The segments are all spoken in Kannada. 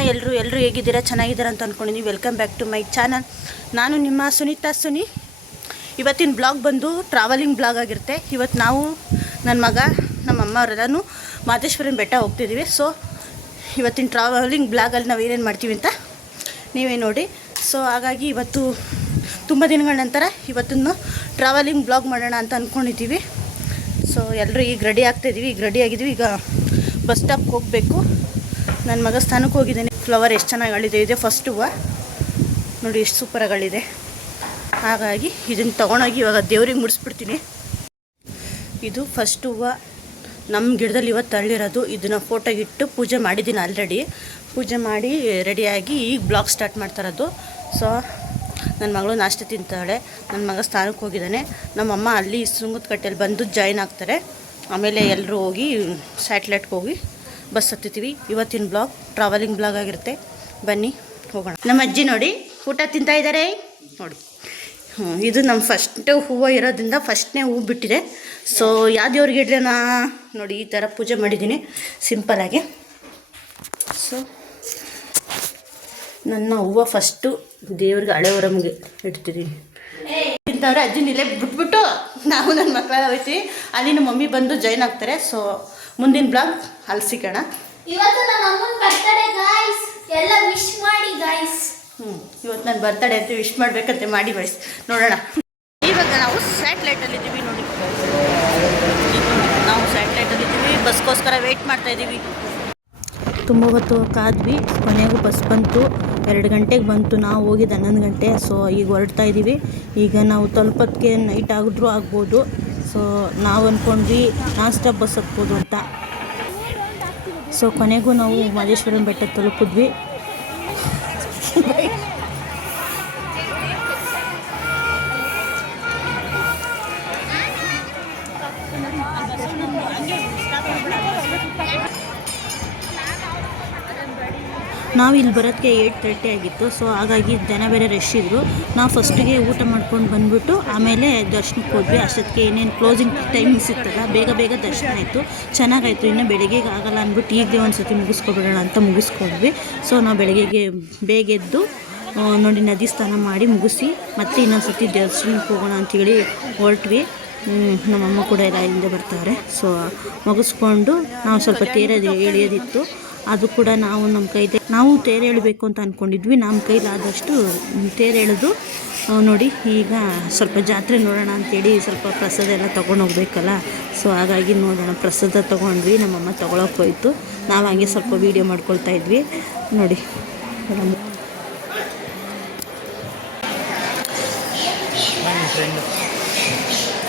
ಹಾಯ್ ಎಲ್ಲರೂ ಎಲ್ಲರೂ ಹೇಗಿದ್ದೀರಾ, ಚೆನ್ನಾಗಿದ್ದೀರಾ ಅಂತ ಅಂದ್ಕೊಂಡಿದ್ದೀನಿ welcome back to my channel ನಾನು ನಿಮ್ಮ ಸುನೀತಾ ಸುನಿ. ಇವತ್ತಿನ ಬ್ಲಾಗ್ ಬಂದು ಟ್ರಾವೆಲಿಂಗ್ ಬ್ಲಾಗ್ ಆಗಿರುತ್ತೆ. ಇವತ್ತು ನಾವು ನನ್ನ ಮಗ, ನಮ್ಮ ಅಮ್ಮ ಅವರೆಲ್ಲೂ ಮಾದೇಶ್ವರನ ಬೆಟ್ಟ ಹೋಗ್ತಿದ್ದೀವಿ ಸೊ ಇವತ್ತಿನ ಟ್ರಾವೆಲಿಂಗ್ ಬ್ಲಾಗಲ್ಲಿ ನಾವು ಏನೇನು ಮಾಡ್ತೀವಿ ಅಂತ ನೀವೇ ನೋಡಿ. ಸೊ ಹಾಗಾಗಿ ಇವತ್ತು ತುಂಬ ದಿನಗಳ ನಂತರ ಇವತ್ತನ್ನು ಟ್ರಾವೆಲಿಂಗ್ ಬ್ಲಾಗ್ ಮಾಡೋಣ ಅಂತ ಅಂದ್ಕೊಂಡಿದ್ದೀವಿ ಸೊ ಎಲ್ಲರೂ ಈಗ ರೆಡಿ ಆಗ್ತಾಯಿದ್ದೀವಿ ಈಗ ರೆಡಿ ಆಗಿದ್ದೀವಿ ಈಗ ಬಸ್ ಸ್ಟಾಪ್ಗೆ ಹೋಗಬೇಕು. ನನ್ನ ಮಗ ಸ್ಥಾನಕ್ಕೆ ಹೋಗಿದ್ದೇನೆ. ಫ್ಲವರ್ ಎಷ್ಟು ಚೆನ್ನಾಗಿ ಅಳಿದೆ, ಇದೆ ಫಸ್ಟ್ ಹೂವು. ನೋಡಿ, ಎಷ್ಟು ಸೂಪರಾಗಿ ಅಳಿದೆ. ಹಾಗಾಗಿ ಇದನ್ನು ತೊಗೊಂಡೋಗಿ ಇವಾಗ ದೇವ್ರಿಗೆ ಮುಡಿಸ್ಬಿಡ್ತೀನಿ. ಇದು ಫಸ್ಟ್ ಹೂವು. ನಮ್ಮ ಗಿಡದಲ್ಲಿ ಇವತ್ತು ಅಳ್ಳಿರೋದು. ಇದನ್ನು ಫೋಟೋಗಿಟ್ಟು ಪೂಜೆ ಮಾಡಿದ್ದೀನಿ ಆಲ್ರೆಡಿ ಪೂಜೆ ಮಾಡಿ ರೆಡಿಯಾಗಿ ಈಗ ಬ್ಲಾಗ್ ಸ್ಟಾರ್ಟ್ ಮಾಡ್ತಾರದು ಸೊ ನನ್ನ ಮಗಳು ನಾಷ್ಟ ತಿಂತಾಳೆ. ನನ್ನ ಮಗ ಸ್ಥಾನಕ್ಕೆ ಹೋಗಿದ್ದಾನೆ. ನಮ್ಮಮ್ಮ ಅಲ್ಲಿ ಸುಂಗದ ಕಟ್ಟೆಯಲ್ಲಿ ಬಂದು ಜಾಯ್ನ್ ಆಗ್ತಾರೆ. ಆಮೇಲೆ ಎಲ್ಲರೂ ಹೋಗಿ ಸ್ಯಾಟ್ಲೈಟ್ಗೆ ಹೋಗಿ ಬಸ್ ಹತ್ತಿತೀವಿ ಇವತ್ತಿನ ಬ್ಲಾಗ್ ಟ್ರಾವೆಲಿಂಗ್ ಬ್ಲಾಗ್ ಆಗಿರುತ್ತೆ. ಬನ್ನಿ, ಹೋಗೋಣ. ನಮ್ಮ ಅಜ್ಜಿ ನೋಡಿ, ಊಟ ತಿಂತಾ ಇದ್ದಾರೆ ನೋಡಿ. ಇದು ನಮ್ಮ ಫಸ್ಟ್ ಹೂವು ಇರೋದ್ರಿಂದ ಫಸ್ಟ್ನೇ ಹೂವು ಬಿಟ್ಟಿದೆ. ಸೊ ಯಾವ ದೇವ್ರಿಗೆ ಇಡ್ಲೇನಾ ನೋಡಿ, ಈ ಥರ ಪೂಜೆ ಮಾಡಿದ್ದೀನಿ. ಸಿಂಪಲಾಗಿ ಸೊ ನನ್ನ ಹೂವು ಫಸ್ಟು ದೇವ್ರಿಗೆ ಹಳೆ ಹೊರಮ್ಗೆ ಇಡ್ತಿದ್ದೀನಿ. ಇಂಥವ್ರೆ ಅಜ್ಜಿನ ಇಲ್ಲೇ ಬಿಟ್ಬಿಟ್ಟು ನಾವು ನನ್ನ ಮಕ್ಕಳೆಲ್ಲ ಹೋಯ್ತೀವಿ. ಅಲ್ಲಿ ನಮ್ಮ ಮಮ್ಮಿ ಬಂದು ಜಾಯ್ನ್ ಆಗ್ತಾರೆ. ಸೊ ಮುಂದಿನ ಬ್ಲಾಗ್ ಅಲ್ಲಿ ಸಿಗೋಣ. ಇವತ್ತು ನಮ್ಮ ಅಮ್ಮನ ಬರ್ತಡೇ ಗಾಯ್ಸ್ ಎಲ್ಲ ವಿಶ್ ಮಾಡಿ ಗಾಯ್ಸ್ ಹ್ಞೂ ಇವತ್ತು ನಾನು ಬರ್ತಡೇ ಅಂತ ವಿಶ್ ಮಾಡಬೇಕಂತೆ ಮಾಡಿ ಬಾಯ್ಸ್ ನೋಡೋಣ. ಇವಾಗ ನಾವು ಸ್ಯಾಟ್ಲೈಟಲ್ಲಿ ಇದ್ದೀವಿ ನೋಡಿ. ನಾವು ಸ್ಯಾಟ್ಲೈಟಲ್ಲಿ ಇದ್ದೀವಿ ಬಸ್ಗೋಸ್ಕರ ವೆಯ್ಟ್ ಮಾಡ್ತಾ ಇದ್ದೀವಿ ತುಂಬ ಹೊತ್ತು ಕಾದ್ವಿ ಕೊನೆಗೂ ಬಸ್ ಬಂತು. ಎರಡು ಗಂಟೆಗೆ ಬಂತು ನಾವು ಹೋಗಿದ್ದು ಹನ್ನೊಂದು ಗಂಟೆ ಸೊ ಈಗ ಹೊರಡ್ತಾ ಇದ್ದೀವಿ ಈಗ ನಾವು ತಲುಪೋದಕ್ಕೆ ನೈಟ್ ಆಗಿದ್ರೂ ಆಗ್ಬೋದು. ಸೊ ನಾವು ಅಂದ್ಕೊಂಡ್ವಿ ನಾನ್ ಸ್ಟಾಪ್ ಬಸ್ ಹತ್ಬೋದು ಅಂತ. ಸೊ ಕೊನೆಗೂ ನಾವು ಮಹದೇಶ್ವರನ ಬೆಟ್ಟ ತಲುಪಿದ್ವಿ. ನಾವು ಇಲ್ಲಿ ಬರೋದಕ್ಕೆ ಏಯ್ಟ್ ತರ್ಟಿ ಆಗಿತ್ತು ಸೊ ಹಾಗಾಗಿ ಜನ ಬೇರೆ ರಶ್ ಇದ್ದರು ನಾವು ಫಸ್ಟಿಗೆ ಊಟ ಮಾಡ್ಕೊಂಡು ಬಂದುಬಿಟ್ಟು, ಆಮೇಲೆ ದರ್ಶನಕ್ಕೆ ಹೋದ್ವಿ. ಅಷ್ಟೊತ್ತಿಗೆ ಏನೇನು ಕ್ಲೋಸಿಂಗ್ ಟೈಮಿಂಗ್ಸ್ ಇತ್ತಲ್ಲ ಬೇಗ ಬೇಗ ದರ್ಶನ ಆಯಿತು. ಚೆನ್ನಾಗಾಯಿತು, ಇನ್ನು ಬೆಳಗ್ಗೆ ಆಗಲ್ಲ ಅಂದ್ಬಿಟ್ಟು ಈಗಲೇ ಒಂದು ಸತಿ ಮುಗಿಸ್ಕೊಬಿಡೋಣ ಅಂತ ಮುಗಿಸ್ಕೊಂಡ್ವಿ. ಸೊ ನಾವು ಬೆಳಗ್ಗೆಗೆ ಬೇಗ ಎದ್ದು ನೋಡಿ ನದಿ ಸ್ನಾನ ಮಾಡಿ ಮುಗಿಸಿ, ಮತ್ತೆ ಇನ್ನೊಂದು ಸತಿ ದರ್ಶನಕ್ಕೆ ಹೋಗೋಣ ಅಂತೇಳಿ ಹೊರಟ್ವಿ. ನಮ್ಮಮ್ಮ ಕೂಡ ಎಲ್ಲ ಹಿಂದೆ ಬರ್ತಾರೆ. ಸೊ ಮುಗಿಸ್ಕೊಂಡು ನಾವು ಸ್ವಲ್ಪ ತೇರದು ಎಳೆಯೋದಿತ್ತು. ಅದು ಕೂಡ ನಾವು ನಮ್ಮ ಕೈದೆ, ನಾವು ತೇರು ಎಳಬೇಕು ಅಂತ ಅಂದ್ಕೊಂಡಿದ್ವಿ ನಮ್ಮ ಕೈಲಾದಷ್ಟು ತೇರು ಎಳೆದು ನೋಡಿ, ಈಗ ಸ್ವಲ್ಪ ಜಾತ್ರೆ ನೋಡೋಣ ಅಂತೇಳಿ ಸ್ವಲ್ಪ ಪ್ರಸಾದ ಎಲ್ಲ ತೊಗೊಂಡು ಹೋಗ್ಬೇಕಲ್ಲ. ಸೊ, ಹಾಗಾಗಿ ನೋಡೋಣ. ಪ್ರಸಾದ ತೊಗೊಂಡ್ವಿ, ನಮ್ಮಮ್ಮ ತೊಗೊಳಕ್ಕೆ ಹೋಯ್ತು. ನಾವು ಹಂಗೆ ಸ್ವಲ್ಪ ವೀಡಿಯೋ ಮಾಡ್ಕೊಳ್ತಾ ಇದ್ವಿ. ನೋಡಿ. ನಮ್ಮ-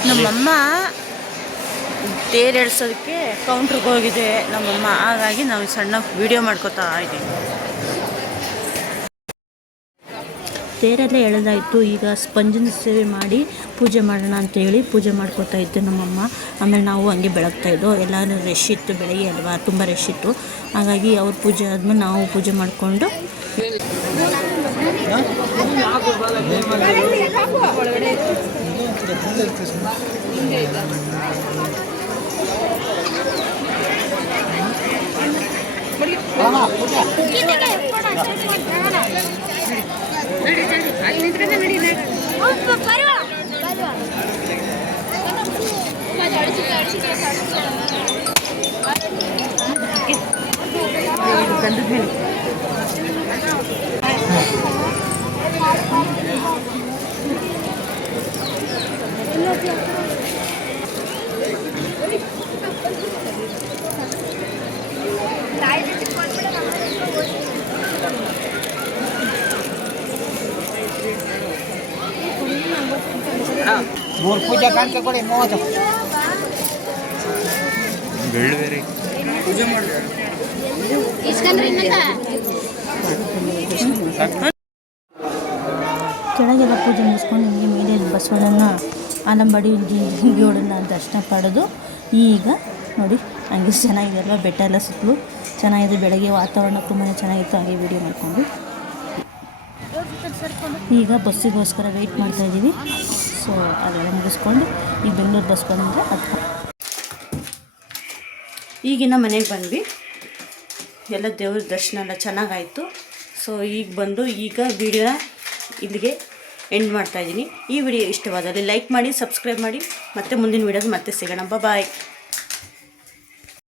ನಮ್ಮಮ್ಮ ತೇರು ಎಳ್ಸೋದಕ್ಕೆ ಕೌಂಟ್ರಿಗೆ ಹೋಗಿದೆ ನಮ್ಮಮ್ಮ. ಹಾಗಾಗಿ ನಾವು ಸಣ್ಣ ವಿಡಿಯೋ ಮಾಡ್ಕೋತಾ ಇದ್ದೀವಿ. ತೇರೆಲ್ಲ ಎಳೆದಾಯಿತು. ಈಗ ಸ್ಪಂಜಿನ ಸೇವೆ ಮಾಡಿ ಪೂಜೆ ಮಾಡೋಣ ಅಂತೇಳಿ ಪೂಜೆ ಮಾಡ್ಕೋತಾ ಇದ್ದೆ ನಮ್ಮಮ್ಮ. ಆಮೇಲೆ ನಾವು ಹಂಗೆ ಬೆಳಗ್ತಾ ಇದ್ದೋ ಎಲ್ಲರೂ ರಶ್ ಇತ್ತು, ಬೆಳಗ್ಗೆ ಅಲ್ವಾ, ತುಂಬ ರಶ್ ಇತ್ತು. ಹಾಗಾಗಿ ಅವ್ರ ಪೂಜೆ ಆದಮೇಲೆ ನಾವು ಪೂಜೆ ಮಾಡಿಕೊಂಡು 이제 군대 입혀서. 군대 입혀. 하나 보자. 기대가 예뻐라. 저기만 나가라. 빨리 빨리. 아 이리 들어가 빨리 빨리. 어 빨리 와. 빨리 와. 엄마 잘 지내 잘 지내 잘 지내. 이거 간다 해. ಮೂರು ಪೂಜೆ ಕಾಣಿಕೆ ಕೊಡಿ ಮೂವತ್ತು. ಇಸ್ಕಂಡ್ರಿ ಇನ್ನೊಂದ? ಕೆಳಗೆಲ್ಲ ಪೂಜೆ ಮುಗಿಸ್ಕೊಂಡು ನಿಮಗೆ ಮೇಲೆ ಬಸವಣ್ಣನ ಆಲಂಬಡಿ ಗೋಡನ್ನ ದರ್ಶನ ಪಡೆದು ಈಗ ನೋಡಿ ಹಂಗೆ ಚೆನ್ನಾಗಿದೆ ಅಲ್ವಾ ಬೆಟ್ಟ ಎಲ್ಲ ಸುತ್ತಲೂ ಚೆನ್ನಾಗಿದೆ, ಬೆಳಗ್ಗೆ ವಾತಾವರಣ ತುಂಬಾ ಚೆನ್ನಾಗಿತ್ತು, ಹಾಗೆ ವೀಡಿಯೋ ಮಾಡಿಕೊಂಡು. ಈಗ ಬಸ್ಸಿಗೋಸ್ಕರ ವೆಯ್ಟ್ ಮಾಡ್ತಾ ಇದ್ದೀವಿ. ಸೊ ಅದೆಲ್ಲ ಮುಗಿಸ್ಕೊಂಡು ಈಗ ಬೆಂಗಳೂರು ಬಸ್ ಬಂದರೆ ಅದು ಈಗಿನ ಮನೆಗೆ ಬಂದ್ವಿ. ಎಲ್ಲ ದೇವ್ರ ದರ್ಶನ ಎಲ್ಲ ಚೆನ್ನಾಗಾಯಿತು ಸೊ ಈಗ ಬಂದು ಈಗ ವಿಡಿಯೋ ಇಲ್ಲಿಗೆ ಎಂಡ್ ಮಾಡ್ತಾಯಿದ್ದೀನಿ ಈ ವಿಡಿಯೋ ಇಷ್ಟವಾದಲ್ಲಿ ಲೈಕ್ ಮಾಡಿ ಸಬ್ಸ್ಕ್ರೈಬ್ ಮಾಡಿ. ಮತ್ತೆ ಮುಂದಿನ ವಿಡಿಯೋಸ್ ಮತ್ತೆ ಸಿಗೋಣ. ಬಾಯ್